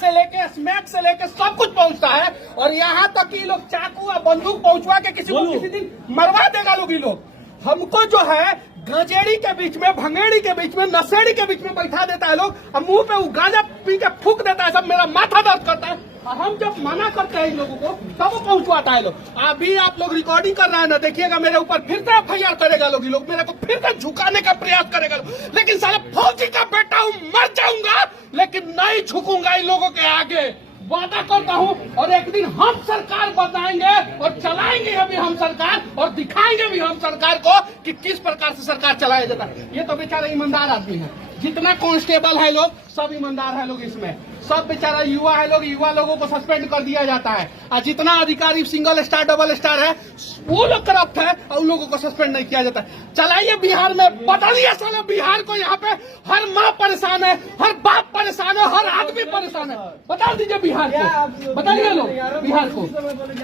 से लेके स्मैक से लेके सब कुछ पहुंचता है। और यहाँ तक कि लोग चाकू और बंदूक पहुंचवा के किसी को किसी दिन मरवा देगा लोग। ये लोग हमको जो है गजेड़ी के बीच में, भंगेड़ी के बीच में, नशेड़ी के बीच में बैठा देता है लोग, और मुंह पे वो गांजा पी के फूक देता है। सब मेरा माथा दर्द करता है। और हम जब मना करते हैं इन लोगों को तब वो पहुंचवाता है लोग। अभी आप लोग रिकॉर्डिंग कर रहे हैं ना, देखिएगा मेरे ऊपर फिर से FIR करेगा लोग। ये लोग मेरे को फिर से झुकाने का प्रयास करेगा लोग। लेकिन साला फौजी का बेटा हूँ, मर जाऊंगा लेकिन नहीं झुकूंगा इन लोगों के आगे, वादा करता हूँ। और एक दिन हम सरकार बताएंगे और चलाएंगे अभी हम सरकार, और दिखाएंगे भी हम सरकार को कि किस प्रकार से सरकार चलाया जाता है। ये तो बेचारे ईमानदार आदमी है। जितना कांस्टेबल है लोग सब ईमानदार है लोग। इसमें सब बेचारा युवा है लोग, युवा लोगों को सस्पेंड कर दिया जाता है। और जितना अधिकारी सिंगल स्टार डबल स्टार है वो लोग करप्ट है और उन लोगों को सस्पेंड नहीं किया जाता है। चलाइए बिहार में, बदलिए साला बिहार को। यहाँ पे हर माँ परेशान है, हर बाप परेशान है, हर आदमी परेशान है। बता दीजिए बिहार को, बताइए लोग बिहार को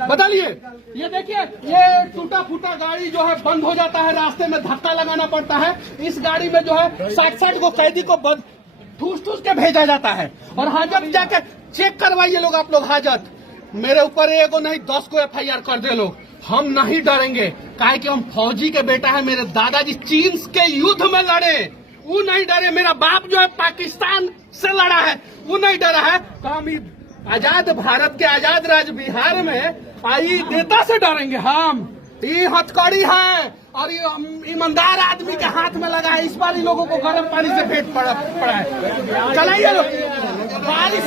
बदलिए। ये देखिए, ये टूटा फूटा गाड़ी जो है बंद हो जाता है, रास्ते में धक्का लगाना पड़ता है। इस गाड़ी में जो है 60 को कैदी को ठूस ठूस के भेजा जाता है। और हाजत जाके चेक करवाइए लोग, आप लोग हाजत। मेरे ऊपर एगो नहीं 10 को FIR कर दे लोग, हम नहीं डरेंगे। काहे कि हम फौजी के बेटा है। मेरे दादाजी चीन के युद्ध में लड़े, वो नहीं डरे। मेरा बाप जो है पाकिस्तान से लड़ा है, वो नहीं डरा है। तो हम आजाद भारत के आजाद राज्य बिहार में आई नेता से डरेंगे हम? ये हथकड़ी है और ये ईमानदार आदमी के हाथ में लगा है। इस बार लोगों को गर्म पानी से पेट पड़ा है। चलाइए लोग, बारिश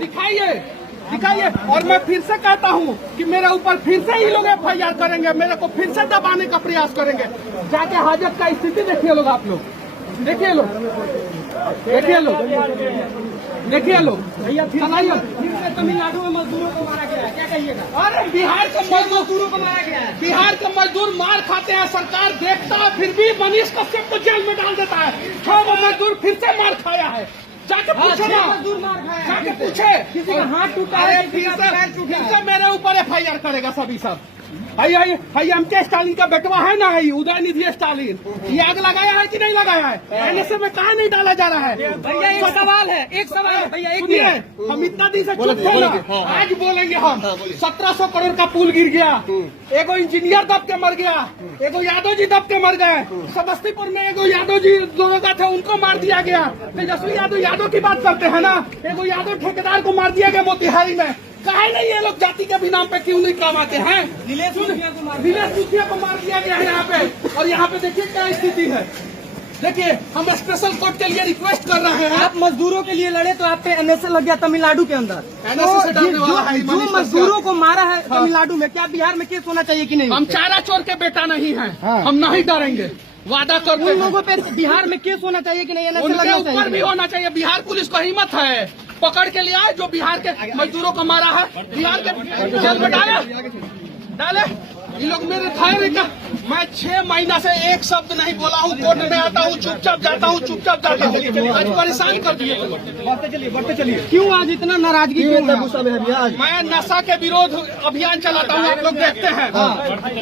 दिखाइए। और मैं फिर से कहता हूँ कि मेरे ऊपर फिर से ही लोग FIR करेंगे, मेरे को फिर से दबाने का प्रयास करेंगे। जाके हाजत का स्थिति देखिए लोग, आप लोग देखिए लोग, देखिए लोग भैया। तमिलनाडु में मजदूरों को मारा गया है, क्या कहिएगा? अरे बिहार के मजदूरों को मारा गया है। बिहार के मजदूर मार खाते हैं, सरकार देखता है, फिर भी मनीष कश्यप को जेल में डाल देता है। 6 मजदूर फिर से मार खाया है। जाके पूछे ना, मजदूर मार खाया, जाके पूछे। किसी का हाथ टूटा है, फिर से मेरे ऊपर FIR करेगा सभी सब। MK स्टालिन का बेटवा है ना, उदयनिधि स्टालिन, ये आग लगाया है कि नहीं लगाया है? NSA में कहाँ नहीं डाला जा रहा है? भैया एक सवाल है भैया, एक हम इतना दिन से चुप थे ना, आज बोलेंगे हम। 1700 करोड़ का पुल गिर गया, एगो इंजीनियर दब के मर गया, एगो यादव जी दब के मर गए। समस्तीपुर में एगो यादव जी दोनों का थे, उनको मार दिया गया। तेजस्वी यादव की बात करते हैं ना, एगो यादव ठेकेदार को मार दिया गया मोतिहारी में। काहे नहीं ये लोग जाति के भी नाम पे क्यों नहीं काम आते हैं? नीलेश मुखिया को मार दिया गया है यहाँ पे। और यहाँ पे देखिए क्या स्थिति है। देखिए, हम स्पेशल कोर्ट के लिए रिक्वेस्ट कर रहे हैं। आप मजदूरों के लिए लड़े तो आप पे NSA लग गया तमिलनाडु के अंदर। जो मजदूरों को मारा है तमिलनाडु में, क्या बिहार में केस होना चाहिए कि नहीं? हम चारा चोर के बेटा नहीं है, हम नहीं डरेंगे, वादा करते हैं। उन लोगों पे बिहार में केस होना चाहिए कि नहीं? उनके ऊपर भी होना चाहिए। बिहार पुलिस को हिम्मत है, पकड़ के लिया जो बिहार के मजदूरों को मारा है, बिहार के जेल में डाले। ये लोग मेरे थाने का, मैं 6 महीना से एक शब्द नहीं बोला हूँ। कोर्ट में आता हूँ, चुपचाप जाता हूँ, चुपचाप जाता हूँ। आज परेशान कर दिए। बढ़ते चलिए। क्यों आज इतना नाराजगी? मैं नशा के विरोध अभियान चलाता हूँ, आप लोग देखते हैं।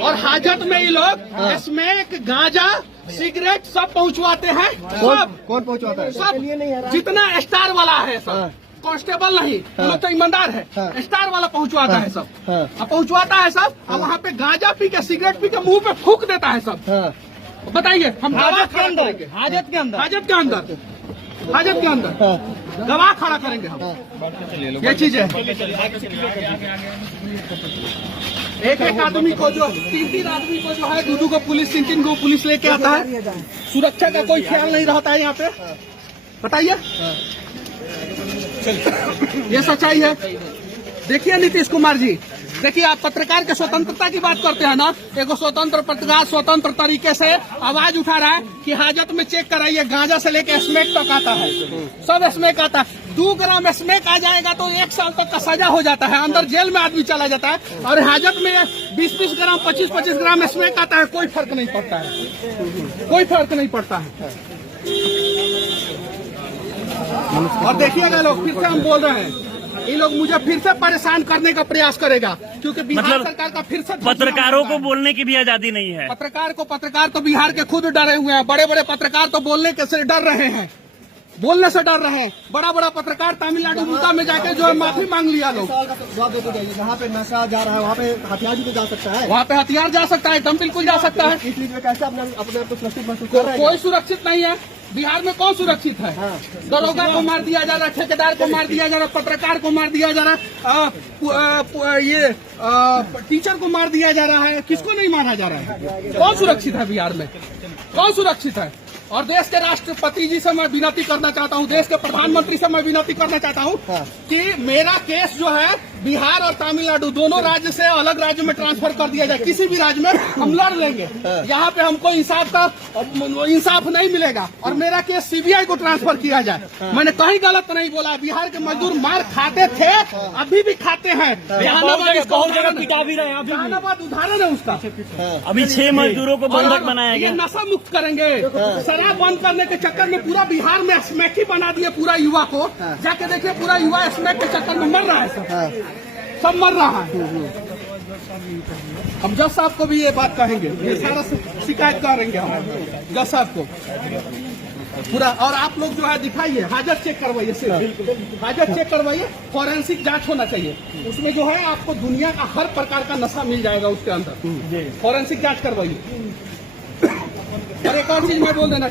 और हाजत में ये लोग स्मैक, गांजा, सिगरेट सब पहुँचवाते हैं। सब कौन पहुँचवाता है? सब जितना स्टार वाला है, सब कांस्टेबल नहीं, लोग तो ईमानदार है। स्टार वाला पहुंचवाता है सब, पहुंचवाता है सब। और वहाँ पे गांजा पी के, सिगरेट पी के मुंह पे फूक देता है सब। बताइए, हम गवाह खड़ा करेंगे हाजत के अंदर गवाह खड़ा करेंगे हम। ये चीज है, एक आदमी को जो 3 आदमी को जो है, 2 को पुलिस, 3 को पुलिस लेके आता है। सुरक्षा का कोई ख्याल नहीं रहता है यहाँ पे। बताइए, ये सच्चाई है। देखिए नीतीश कुमार जी, देखिए आप पत्रकार के स्वतंत्रता की बात करते हैं ना, एगो स्वतंत्र पत्रकार स्वतंत्र तरीके से आवाज उठा रहा है कि हाजत में चेक कराइए। गांजा से लेके स्मैक तक आता है, सब स्मैक आता है। 2 ग्राम स्मैक आ जाएगा तो 1 साल तक का सजा हो जाता है, अंदर जेल में आदमी चला जाता है। और हाजत में 20-20 ग्राम, 25-25 ग्राम स्मैक आता है, कोई फर्क नहीं पड़ता है, कोई फर्क नहीं पड़ता है। और देखिएगा लोग, फिर से हम बोल रहे हैं, ये लोग मुझे फिर से परेशान करने का प्रयास करेगा, क्योंकि बिहार सरकार का फिर से पत्रकारों को बोलने की भी आजादी नहीं है। पत्रकार तो बिहार के खुद डरे हुए हैं। बड़े बड़े पत्रकार तो बोलने के से डर रहे हैं। बोलने से डर रहे हैं। बड़ा बड़ा पत्रकार तमिलनाडु मुद्दा में जाके जो है माफी मांग लिया लोग। जहाँ पे नशा जा रहा है वहाँ पे हथियार भी तो जा सकता है, वहाँ पे हथियार जा सकता है, एकदम बिल्कुल जा सकता है। इसलिए कैसे अपने आप को सुरक्षित महसूस कर रहे हैं? कोई सुरक्षित नहीं है। बिहार में कौन सुरक्षित है? दरोगा को मार दिया जा रहा है, ठेकेदार को मार दिया जा रहा है, पत्रकार को मार दिया जा रहा है, टीचर को मार दिया जा रहा है। किसको नहीं मारा जा रहा है? कौन सुरक्षित है बिहार में? कौन सुरक्षित है? और देश के राष्ट्रपति जी से मैं विनती करना चाहता हूँ, देश के प्रधानमंत्री से मैं विनती करना चाहता हूँ कि मेरा केस जो है बिहार और तमिलनाडु दोनों राज्य से अलग राज्य में ट्रांसफर कर दिया जाए। किसी भी राज्य में हम लड़ लेंगे, यहाँ पे हमको इंसाफ नहीं मिलेगा और मेरा केस सीबीआई को ट्रांसफर किया जाए। मैंने कहीं गलत नहीं बोला। बिहार के मजदूर मार खाते थे, अभी भी खाते हैं। जहानाबाद उदाहरण है उसका। अभी 6 मजदूरों को बंधक बनाया ये गया। नशा मुक्त करेंगे। शराब बंद करने के चक्कर में पूरा बिहार में स्मैक ही बना दिए पूरा युवा को। जाके देखिए पूरा युवा स्मैक के चक्कर में मर रहा है, सब मर रहा है। हम जज साहब को भी ये बात कहेंगे, ये सारा शिकायत करेंगे हम जज साहब को पूरा। और आप लोग जो है दिखाइए, हाजत चेक करवाइए, सिर्फ हाजत चेक करवाइए। फॉरेंसिक जांच होना चाहिए, उसमें जो है आपको दुनिया का हर प्रकार का नशा मिल जाएगा उसके अंदर। फॉरेंसिक जांच करवाइए। और एक और चीज मैं बोल देना